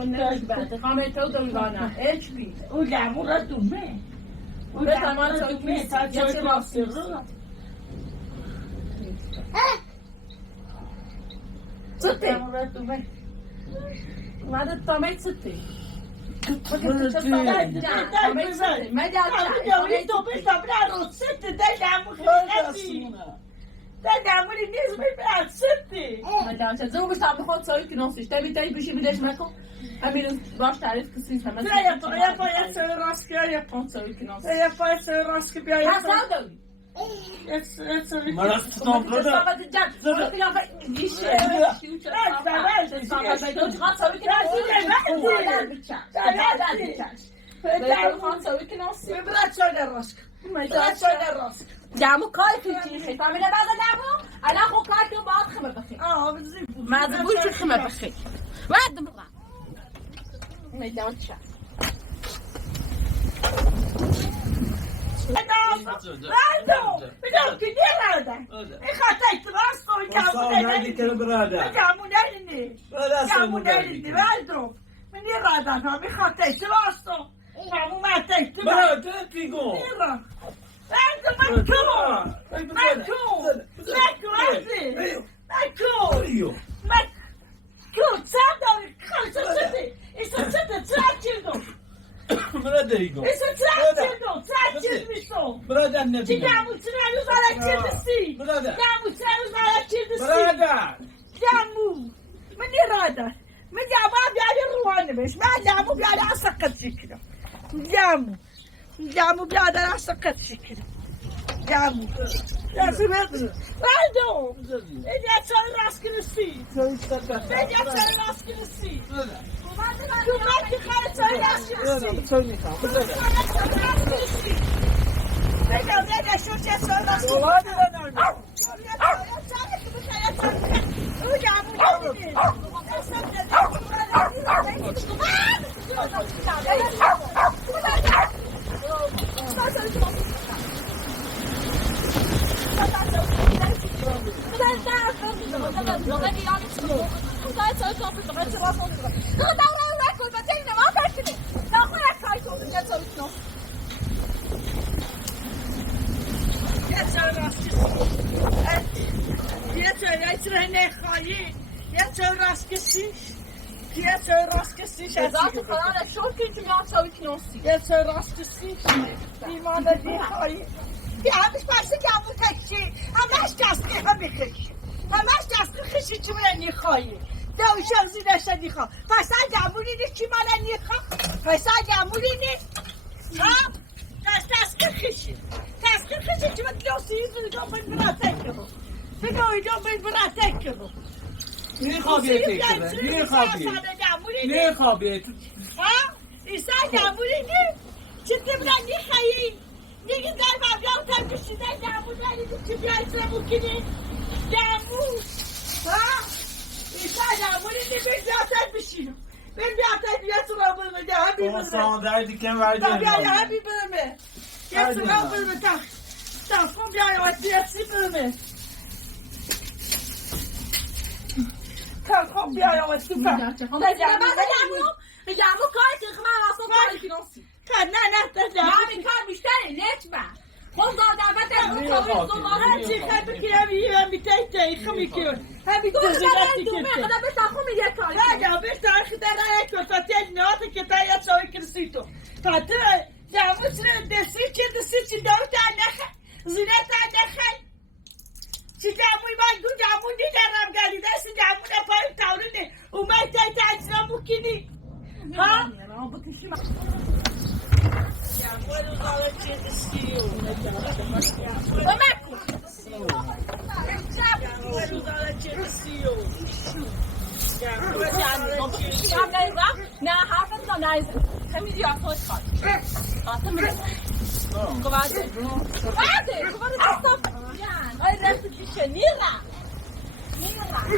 کنه بعد خانه تو دنگانه اچ بی او گمون را دومه او گمون را دومه تا چه راستی رو سته گمون را دومه ماده تامی سته دمونی نیست میبرد ستی زو بشتم بخواد سایی که ناسیش تبی تایی بشی بیدش مکن همین باش تعریف کسیز همه یا پای سر راست بیا یا سایی که ناسیش یا پای سر راست که بیا یا حسن داری من از تام دادم جامو کار کیچی فهمیده بعد نمو الان خو کار تو باید خمه بخیر مذبوط تو خمه بخیر بعد مرا میدان چه بدم که نراده این خطای تراست و گمونه بدم من نراده هم این خطای تراست و گمونه تراست جامو بیادر سقط شکر جامو یا سمعت والدو اجا چال راست کنسی اجا چال راست کنسی تو ما کی خاله چال راست کنسی بگم شو چه چال راست همش بحث گمون تکشی همش دستی هم میخشی همش دستی خشی چی من نخواهی دوشم زیرش نخواه پس گمونی نیست چی من نخواه پس گمونی نیست ها دست خشی چی من دوستی ایزو بگم براتک رو بگم ایجا براتک رو نخوابیه ها ایسا گمونی نیست چی من نخواهی دیگه در مبلغ تر بشیده جمعو دارید که بیایی سرمو کنی جمعو ها ایسا جمعو نیدی بین بیاتر بشینم بین بیاتر بیات سرم برمه ده همی برمه ساندر دیکن ورده بیایی همی برمه یه سرم برمه تفکن بیایی آتی یسی برمه تفکن بیایی آتی برمه جمعو کاری که خمه اصلا کاری که ناسی نه همین کار بیشتره نتبه خود دادم چی خیلی بکنم همی تایی خمی کن همی دوزی رفتی خدا بسا خومی یک کاری نه بسا خدا را یک کفاتی نهاتی که تا یا چاوی کرسی تو فاتر جامو سر دستی چی دارو تا نخه زیره تا نخه چی جاموی من دو جامو دیدرم گلی دست جامو نپایم تاورنه اومد تایی تا اجرام بکنی ها؟ Bueno, no le tienes que ir. نه حرفت را نایزه همین یا خود خواهد آتم رسه گواده گواده دستم آی رفت پیشه نیرم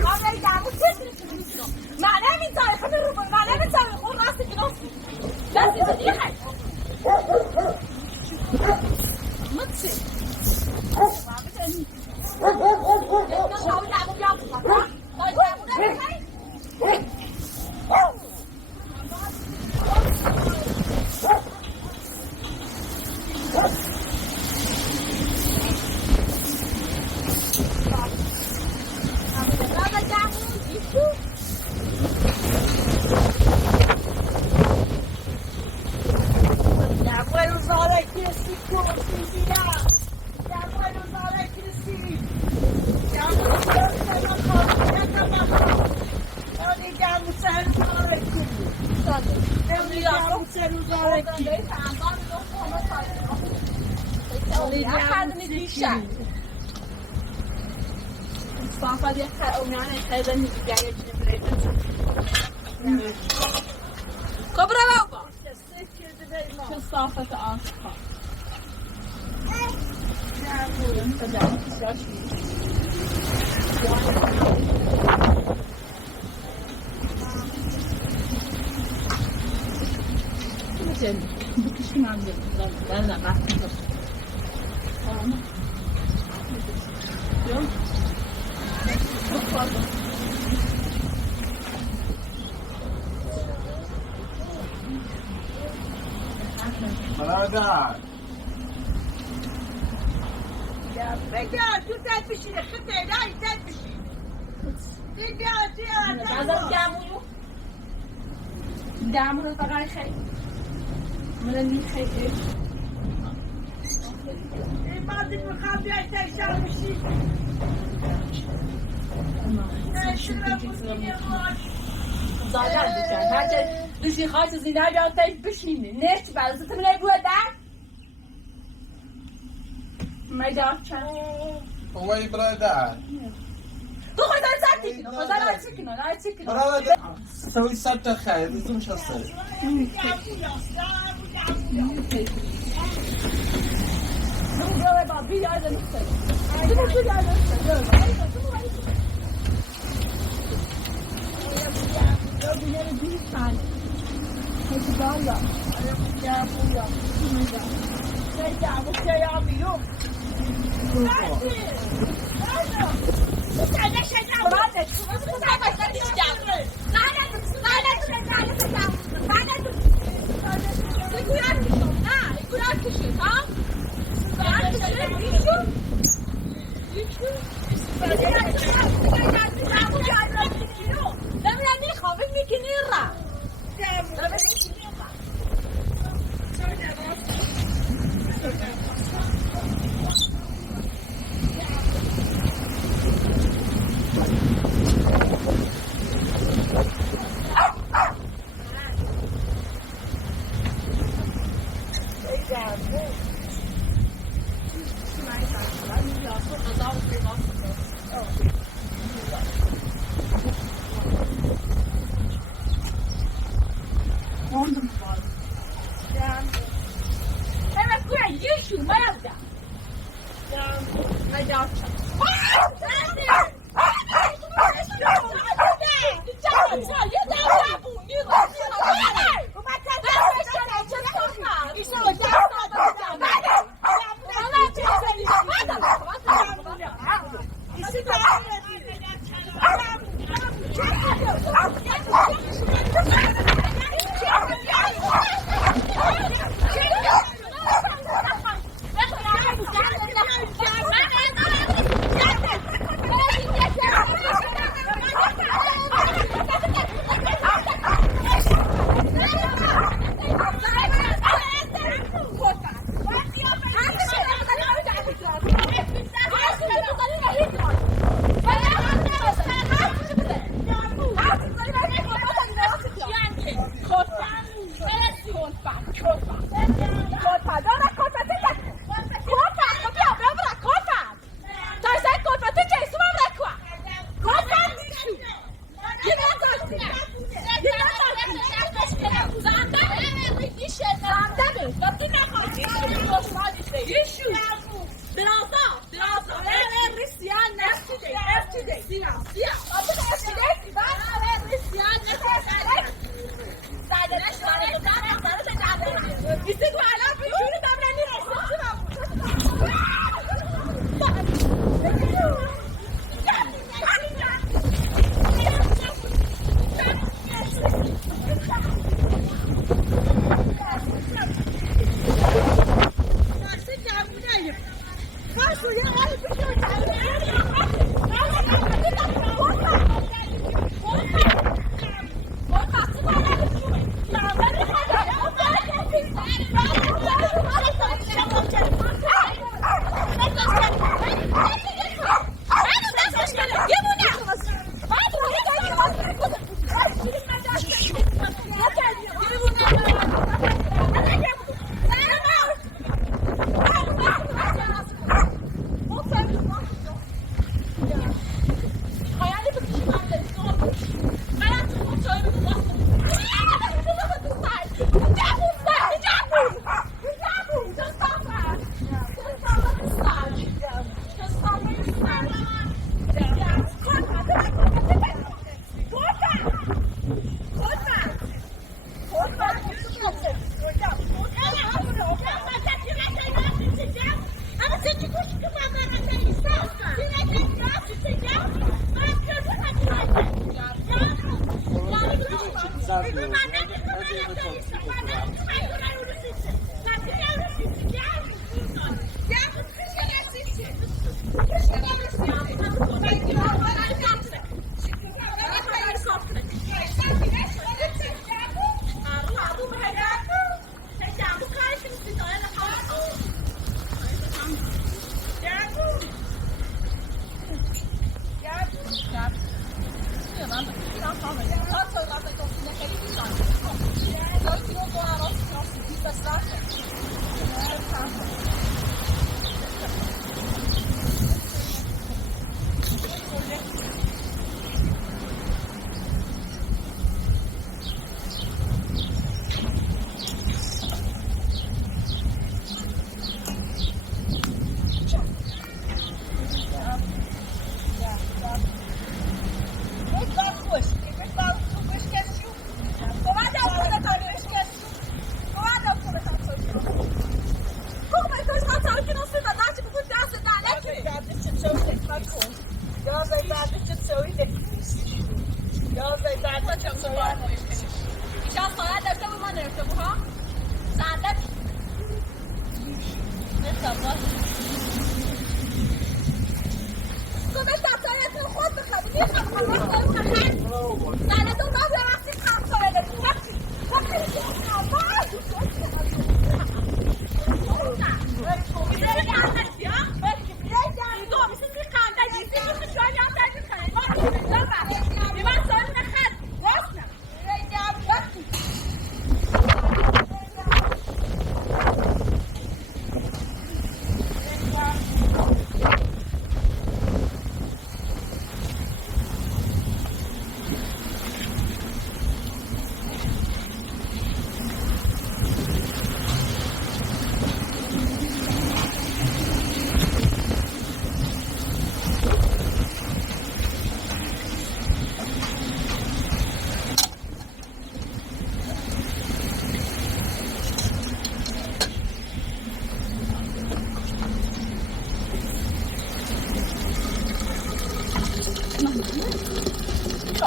آره دمو چه نیستم من نمیتاره خود رو من نمیتاره خود راستی که ناستی دستی تو نیخه مطی مسهر زارکی Kobra baba. Şu safhası asla. Bu kışın anlıyorum. Ben de baktım. Tamam. Yok. Çok fazla. برادر بگه تو دل بشینه خطه رای دل بشین نظر دمونو دمونو فقط خیلی من خیلی بعضی میخوام بیای تکشار بشین Zaten düşer. Herkes düşün kaçı zina bir anda düşmeyeyim. Ne işi ben? Zıtım ne bu eder? Meydan çar. وای برادر Tu kadar sen tekin. O kadar çıkın. Ay çıkın. برادر سوي سبت خير لازم شخصي Böyle bak bir yerden istedim. Bir yerden istedim. Ya bu yere bir tane. Hadi valla. Ya bu ya. Şey ya bu şey abi yok. Sen ne şeyden Hadi. Sen başlar işte. Evet buraya gir şunu mayalda. Hadi açalım.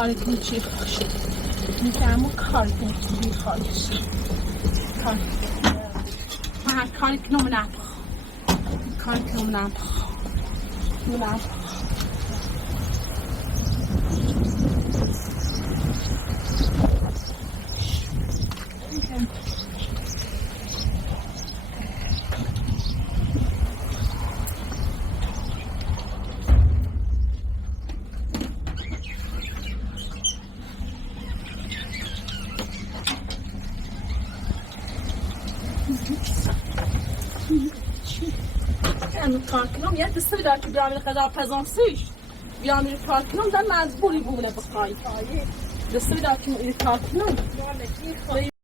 کارتون چی خوش میگم کارتون چی خوش من کاری کنم نم کار کنم یه دسته بیدار که بیامیر قدر پزانسیش بیامیر کار کنم در مجبوری بونه بخوایی دسته بیدار که کار کنم